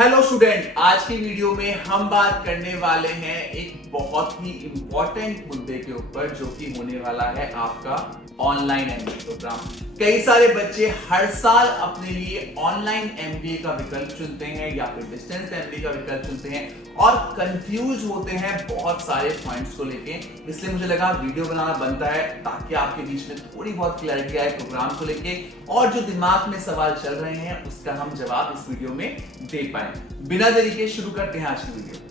Hello student, आज की video में हम बात करने वाले हैं एक बहुत ही इंपॉर्टेंट मुद्दे के ऊपर जो कि होने वाला है आपका ऑनलाइन एमबीए प्रोग्राम। कई सारे बच्चे हर साल अपने लिए ऑनलाइन एमबीए का विकल्प चुनते हैं या फिर डिस्टेंस एमबीए का विकल्प चुनते हैं और कंफ्यूज होते हैं बहुत सारे पॉइंट्स को लेके। इसलिए मुझे लगा वीडियो बनाना बनता है ताकि आपके बीच में थोड़ी बहुत क्लैरिटी आए प्रोग्राम को लेके और जो दिमाग में सवाल चल रहे हैं उसका हम जवाब इस वीडियो में दे पाए। बिना देरी के शुरू करते हैं आज की वीडियो।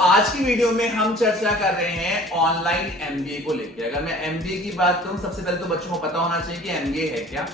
आज की वीडियो में हम चर्चा कर रहे हैं ऑनलाइन एमबीए को लेकर। अगर मैं एमबीए की बात करूं, सबसे पहले तो बच्चों को पता होना चाहिए कि एमबीए है क्या।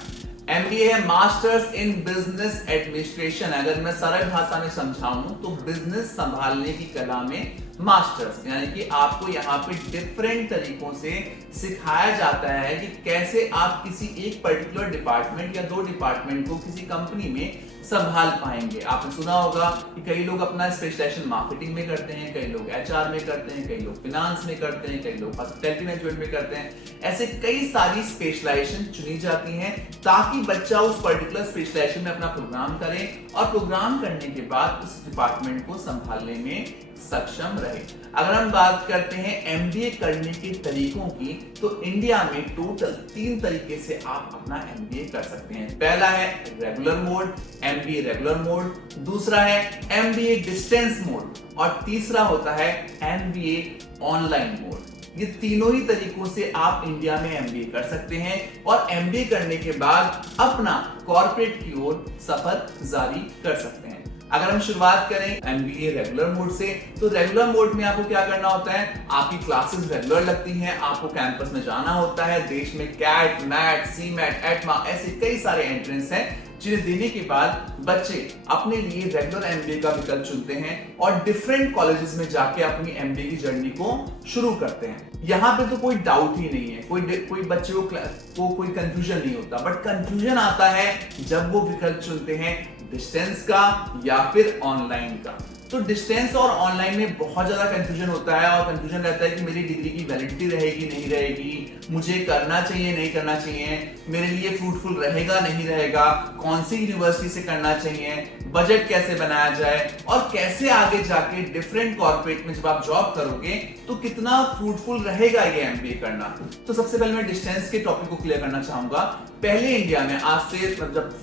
एमबीए है मास्टर्स इन बिजनेस एडमिनिस्ट्रेशन। अगर मैं सरल भाषा में समझाऊं तो बिजनेस संभालने की कला में मास्टर्स, यानी कि आपको यहाँ पे डिफरेंट तरीकों से सिखाया जाता है कि कैसे आप किसी एक पर्टिकुलर डिपार्टमेंट या दो डिपार्टमेंट को किसी कंपनी में संभाल पाएंगे। आपने सुना होगा कि कई लोग अपना स्पेशलाइजेशन मार्केटिंग में करते हैं, कई लोग एचआर में करते हैं, कई लोग फाइनेंस में करते हैं, कई लोग हॉस्पिटैलिटी मैनेजमेंट में करते हैं। ऐसे कई सारी स्पेशलाइजेशन चुनी जाती हैं ताकि बच्चा उस पर्टिकुलर स्पेशलाइजेशन में अपना प्रोग्राम करे और प्रोग्राम करने के बाद उस डिपार्टमेंट को संभालने में सक्षम रहे। अगर हम बात करते हैं एमबीए करने के तरीकों की, तो इंडिया में टोटल 3 तरीके से आप अपना एमबीए कर सकते हैं। पहला है regular mode, MBA regular mode, दूसरा है एमबीए डिस्टेंस मोड और तीसरा होता है एमबीए ऑनलाइन मोड। ये तीनों ही तरीकों से आप इंडिया में एमबीए कर सकते हैं और एमबीए करने के बाद अपना कॉर्पोरेट की ओर सफर जारी कर सकते हैं। अगर हम शुरुआत करें एमबीए रेगुलर मोड से, तो रेगुलर मोड में आपको क्या करना होता है, आपकी क्लासेस रेगुलर लगती हैं, आपको कैंपस में जाना होता है। देश में कैट, मैट, सीमैट, एटमा ऐसे कई सारे एंट्रेंस हैं जिन्हें देने के बाद बच्चे अपने लिए रेगुलर एमबीए का विकल्प चुनते हैं और डिफरेंट कॉलेजेस में जाके अपनी एमबीए की जर्नी को शुरू करते हैं। यहाँ पे तो कोई डाउट ही नहीं है, कोई बच्चे को कोई कंफ्यूजन नहीं होता। बट कंफ्यूजन आता है जब वो विकल्प चुनते हैं डिस्टेंस का या फिर ऑनलाइन का। तो डिस्टेंस और ऑनलाइन में बहुत ज्यादा कंफ्यूजन होता है और कंफ्यूजन रहता है कि मेरी डिग्री की वैलिडिटी रहेगी नहीं रहेगी, मुझे करना चाहिए नहीं करना चाहिए, मेरे लिए फ्रूटफुल रहेगा नहीं रहेगा, कौन सी यूनिवर्सिटी से करना चाहिए, बजट कैसे बनाया जाए और कैसे आगे जाके डिफरेंट कॉर्पोरेट में जब आप जॉब करोगे तो कितना फ्रूटफुल रहेगा ये एमबीए करना। तो सबसे पहले मैं डिस्टेंस के टॉपिक को क्लियर करना चाहूंगा। पहले इंडिया में आज से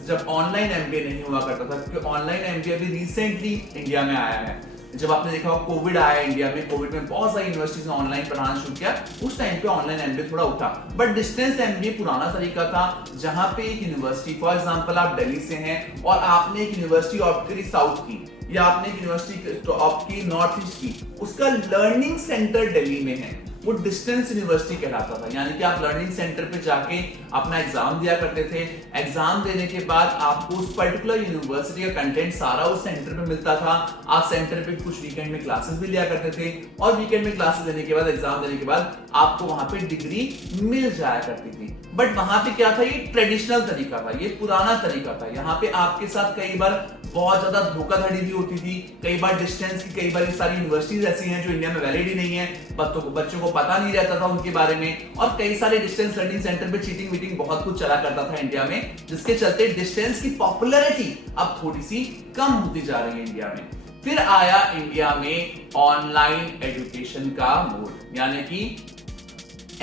जब ऑनलाइन एमबीए नहीं हुआ करता था, क्योंकि ऑनलाइन एमबीए अभी रिसेंटली इंडिया में आया है। जब आपने देखा कोविड आया इंडिया में, कोविड में बहुत सारी यूनिवर्सिटीज ने ऑनलाइन पढ़ाना शुरू किया, उस टाइम पे ऑनलाइन एमबीए थोड़ा उठा। बट डिस्टेंस एमबीए पुराना तरीका था जहां पे एक यूनिवर्सिटी, फॉर एग्जांपल आप दिल्ली से हैं और आपने एक यूनिवर्सिटी ऑप्ट करी साउथ की या आपने एक यूनिवर्सिटी ऑप्ट की नॉर्थ ईस्ट की, उसका लर्निंग सेंटर दिल्ली में है, वो डिस्टेंस यूनिवर्सिटी कहलाता था। यानी कि आप लर्निंग सेंटर पे जाके अपना एग्जाम दिया करते थे। एग्जाम देने के बाद आपको उस पर्टिकुलर यूनिवर्सिटी का कंटेंट सारा उस सेंटर पे मिलता था। आप सेंटर पे कुछ वीकेंड में क्लासेस भी लिया करते थे और वीकेंड में क्लासेस देने के बाद, एग्जाम देने के बाद आपको वहां पे डिग्री मिल जाया करती थी। बट वहां पे क्या था, ये ट्रेडिशनल तरीका था, ये पुराना तरीका था। यहाँ पे आपके साथ कई बार बहुत ज्यादा धोखाधड़ी भी होती थी। कई बार डिस्टेंस की, कई बार ये सारी यूनिवर्सिटीज ऐसी हैं जो इंडिया में वैलिड ही नहीं है, बच्चों को पता नहीं रहता था उनके बारे में। और कई सारे डिस्टेंस लर्निंग सेंटर पे चीटिंग वीटिंग बहुत कुछ चला करता था इंडिया में, जिसके चलते डिस्टेंस की पॉपुलैरिटी अब थोड़ी सी कम होती जा रही है इंडिया में। फिर आया इंडिया में ऑनलाइन एजुकेशन का मोड, यानी कि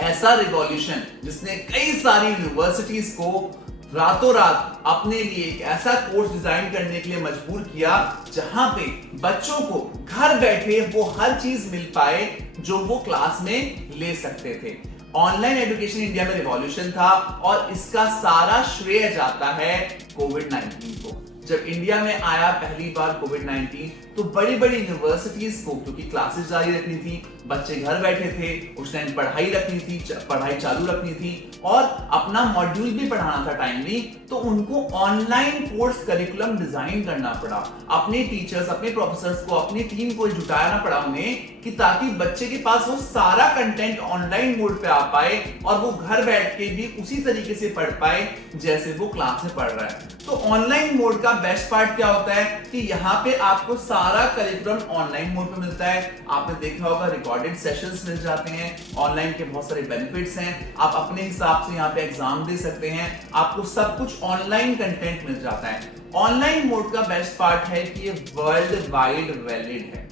ऐसा रिवॉल्यूशन जिसने कई सारी यूनिवर्सिटीज को रातों रात अपने लिए एक ऐसा कोर्स डिजाइन करने के लिए मजबूर किया जहां पे बच्चों को घर बैठे वो हर चीज मिल पाए जो वो क्लास में ले सकते थे। ऑनलाइन एजुकेशन इंडिया में रिवॉल्यूशन था और इसका सारा श्रेय जाता है कोविड-19 को। जब इंडिया में आया पहली बार कोविड-19, तो बड़ी बड़ी यूनिवर्सिटीज को, क्योंकि क्लासेस जारी रखनी थी, बच्चे घर बैठे थे, उस टाइम पढ़ाई रखनी थी, पढ़ाई चालू रखनी थी और अपना मॉड्यूल भी पढ़ाना था टाइमली, तो उनको ऑनलाइन कोर्स करिकुलम डिजाइन करना पड़ा। अपने टीचर्स, अपने प्रोफेसर्स को, अपनी टीम को जुटाना पड़ा उन्हें, कि ताकि बच्चे के पास वो सारा कंटेंट ऑनलाइन मोड पे आ पाए और वो घर बैठ के भी उसी तरीके से पढ़ पाए जैसे वो क्लास में पढ़ रहा है। तो ऑनलाइन मोड का बेस्ट पार्ट क्या होता है कि यहाँ पे आपको सारा करिकुलम ऑनलाइन मोड पे मिलता है। आपने देखा होगा रिकॉर्डेड सेशंस मिल जाते हैं, ऑनलाइन के बहुत सारे बेनिफिट्स हैं, आप अपने हिसाब से यहाँ पे एग्जाम दे सकते हैं, आपको सब कुछ ऑनलाइन कंटेंट मिल जाता है। ऑनलाइन मोड का बेस्ट पार्ट है कि ये वर्ल्ड वाइड वैलिड है।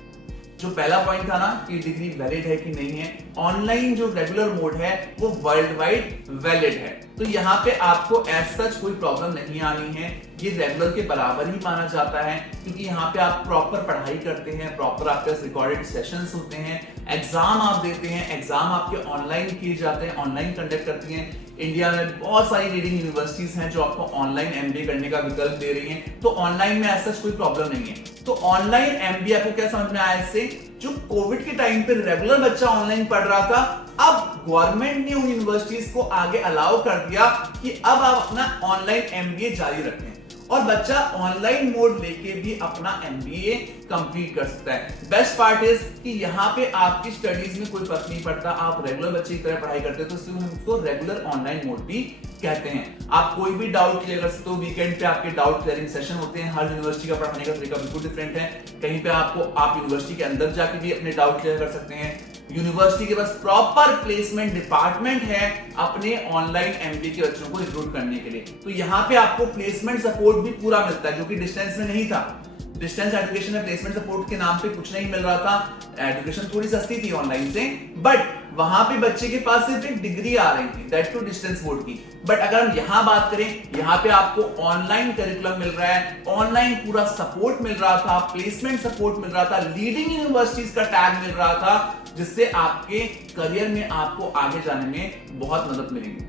जो पहला पॉइंट था ना कि डिग्री वैलिड है कि नहीं है, ऑनलाइन जो रेगुलर मोड है वो वर्ल्ड वाइड वैलिड है। तो यहाँ पे आपको एज सच कोई प्रॉब्लम नहीं आनी है, ये रेगुलर के बराबर ही माना जाता है, क्योंकि यहाँ पे आप प्रॉपर पढ़ाई करते हैं, प्रॉपर आपके रिकॉर्डेड सेशंस होते हैं, एग्जाम आप देते हैं, एग्जाम आपके ऑनलाइन किए जाते हैं, ऑनलाइन कंडक्ट करती हैं। इंडिया में बहुत सारी लीडिंग यूनिवर्सिटीज हैं जो आपको ऑनलाइन एमबीए करने का विकल्प दे रही हैं, तो ऑनलाइन में ऐसा कोई प्रॉब्लम नहीं है। तो ऑनलाइन एमबीए आपको क्या समझ में आया इससे, जो कोविड के टाइम पे रेगुलर बच्चा ऑनलाइन पढ़ रहा था, अब गवर्नमेंट ने उन यूनिवर्सिटीज को आगे अलाउ कर दिया कि अब आप अपना ऑनलाइन एमबीए जारी रखें और बच्चा ऑनलाइन मोड लेके भी अपना एमबीए कंप्लीट कर सकता है। बेस्ट पार्ट इज कि यहाँ पे आपकी स्टडीज में कोई फर्क नहीं पड़ता, आप रेगुलर बच्चे की तरह पढ़ाई करते हो, तो इसलिए हम उसको रेगुलर ऑनलाइन मोड भी कहते हैं। आप कोई भी डाउट क्लियर कर सकते हो, वीकेंड पे आपके डाउट क्लियरिंग सेशन होते हैं। हर यूनिवर्सिटी का पढ़ाने का तरीका बिल्कुल डिफरेंट है, कहीं पे आप यूनिवर्सिटी के अंदर जाके भी अपने डाउट क्लियर कर सकते हैं। यूनिवर्सिटी के पास प्रॉपर प्लेसमेंट डिपार्टमेंट है अपने ऑनलाइन एमबीए के बच्चों को रिक्रूट करने के लिए। तो यहाँ पे आपको प्लेसमेंट सपोर्ट भी पूरा मिलता है, जो कि डिस्टेंस में नहीं था। डिस्टेंस एजुकेशन में प्लेसमेंट सपोर्ट के नाम पे कुछ नहीं मिल रहा था, एजुकेशन थोड़ी सस्ती थी ऑनलाइन से, बट वहां पे बच्चे के पास सिर्फ एक डिग्री आ रही थी, दैट टू डिस्टेंस बोर्ड की। बट अगर हम यहाँ बात करें, यहाँ पे आपको ऑनलाइन करिकुलम मिल रहा है, ऑनलाइन पूरा सपोर्ट मिल रहा था, प्लेसमेंट सपोर्ट मिल रहा था, लीडिंग यूनिवर्सिटीज का टैग मिल रहा था, जिससे आपके करियर में आपको आगे जाने में बहुत मदद मिलेगी।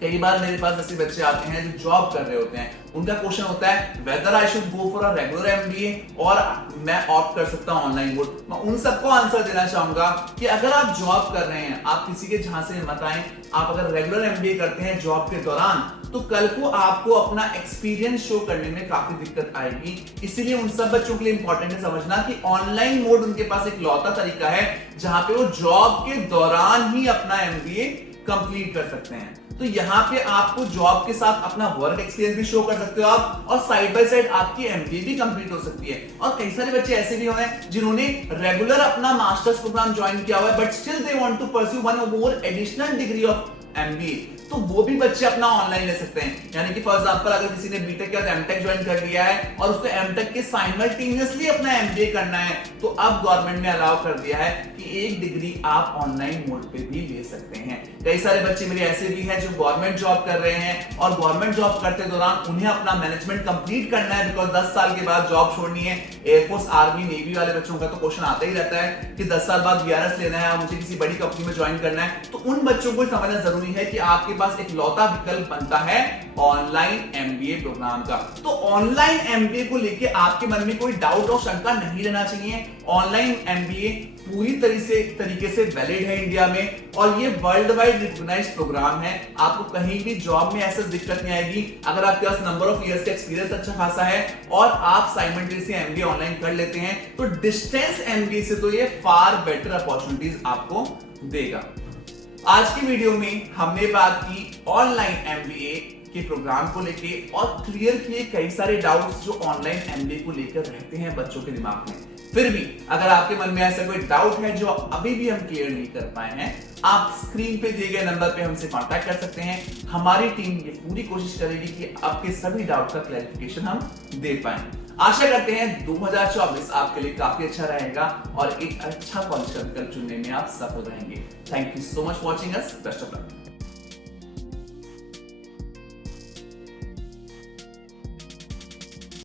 कई बार मेरे पास ऐसे बच्चे आते हैं जो जॉब कर रहे होते हैं, उनका क्वेश्चन होता है whether I should go for a regular MBA और मैं ऑप्ट कर सकता हूं ऑनलाइन मोड। मैं उन सबको आंसर देना चाहूंगा कि अगर आप जॉब कर रहे हैं, आप किसी के झांसे में मत आए, आप अगर रेगुलर एमबीए करते हैं जॉब के दौरान, तो कल को आपको अपना एक्सपीरियंस शो करने में काफी दिक्कत आएगी। इसीलिए उन सब बच्चों के लिए इंपॉर्टेंट है समझना कि ऑनलाइन मोड उनके पास एक लौता तरीका है जहां पे वो जॉब के दौरान ही अपना एमबीए कंप्लीट कर सकते हैं। तो यहाँ पे आपको जॉब के साथ अपना वर्क एक्सपीरियंस भी शो कर सकते हो आप, और साइड बाय साइड आपकी एमबीए भी कंप्लीट हो सकती है। और कई सारे बच्चे ऐसे भी हुए हैं जिन्होंने रेगुलर अपना मास्टर्स प्रोग्राम ज्वाइन किया हुआ है, but still they want to pursue one और more additional degree of MBA, तो वो भी बच्चे अपना ऑनलाइन ले सकते हैं। यानी कि फॉर एग्जांपल अगर किसी ने बीटेक या एमटेक ज्वाइन कर लिया है और उसको एमटेक के साइमल्टेनियसली अपना एमबीए करना है, तो अब गवर्नमेंट ने अलाउ कर दिया है कि एक डिग्री आप ऑनलाइन मोड पे भी ले सकते हैं। कई सारे बच्चे मेरे ऐसे भी हैं जो गवर्नमेंट जॉब कर रहे हैं और गवर्नमेंट जॉब करते दौरान उन्हें अपना मैनेजमेंट कंप्लीट करना है, बिकॉज 10 साल के बाद जॉब छोड़नी है। एयरफोर्स, आर्मी, नेवी वाले बच्चों का तो क्वेश्चन आता ही रहता है कि 10 साल बाद वीआरएस लेना है और मुझे किसी बड़ी कंपनी में ज्वाइन करना है। तो उन बच्चों को समझना जरूरी है कि आपके पास एक लौता विकल्प बनता है ऑनलाइन एमबीए प्रोग्राम का। तो ऑनलाइन एमबीए को लेके आपके मन में कोई डाउट और शंका नहीं रहना चाहिए। ऑनलाइन एमबीए पूरी तरीके से वैलिड है इंडिया में, और ये वर्ल्ड वाइड रिकॉग्नाइज्ड प्रोग्राम है। आपको कहीं भी जॉब में ऐसा दिक्कत नहीं आएगी अगर आपके पास नंबर ऑफ इयर्स का एक्सपीरियंस अच्छा खासा है और आप साइमल्टेनियसली एमबीए ऑनलाइन कर लेते हैं, तो डिस्टेंस एमबीए से तो ये फार बेटर अपॉर्चुनिटीज आपको देगा। आज की वीडियो में हमने बात की ऑनलाइन एमबीए के प्रोग्राम को लेके और क्लियर किए कई सारे डाउट्स जो ऑनलाइन एमबीए को लेकर रहते हैं बच्चों के दिमाग में। फिर भी अगर आपके मन में ऐसा कोई डाउट है जो अभी भी हम क्लियर नहीं कर पाए हैं, आप स्क्रीन पे दिए गए नंबर पे हमसे कांटेक्ट कर सकते हैं। हमारी टीम ये पूरी कोशिश करेगी कि आपके सभी डाउट का क्लैरिफिकेशन हम दे पाएं। आशा करते हैं 2024 आपके लिए काफी अच्छा रहेगा और एक अच्छा कॉलेज का विकल्प चुनने में आप सफल रहेंगे। Thank you so much for watching us. Best of luck.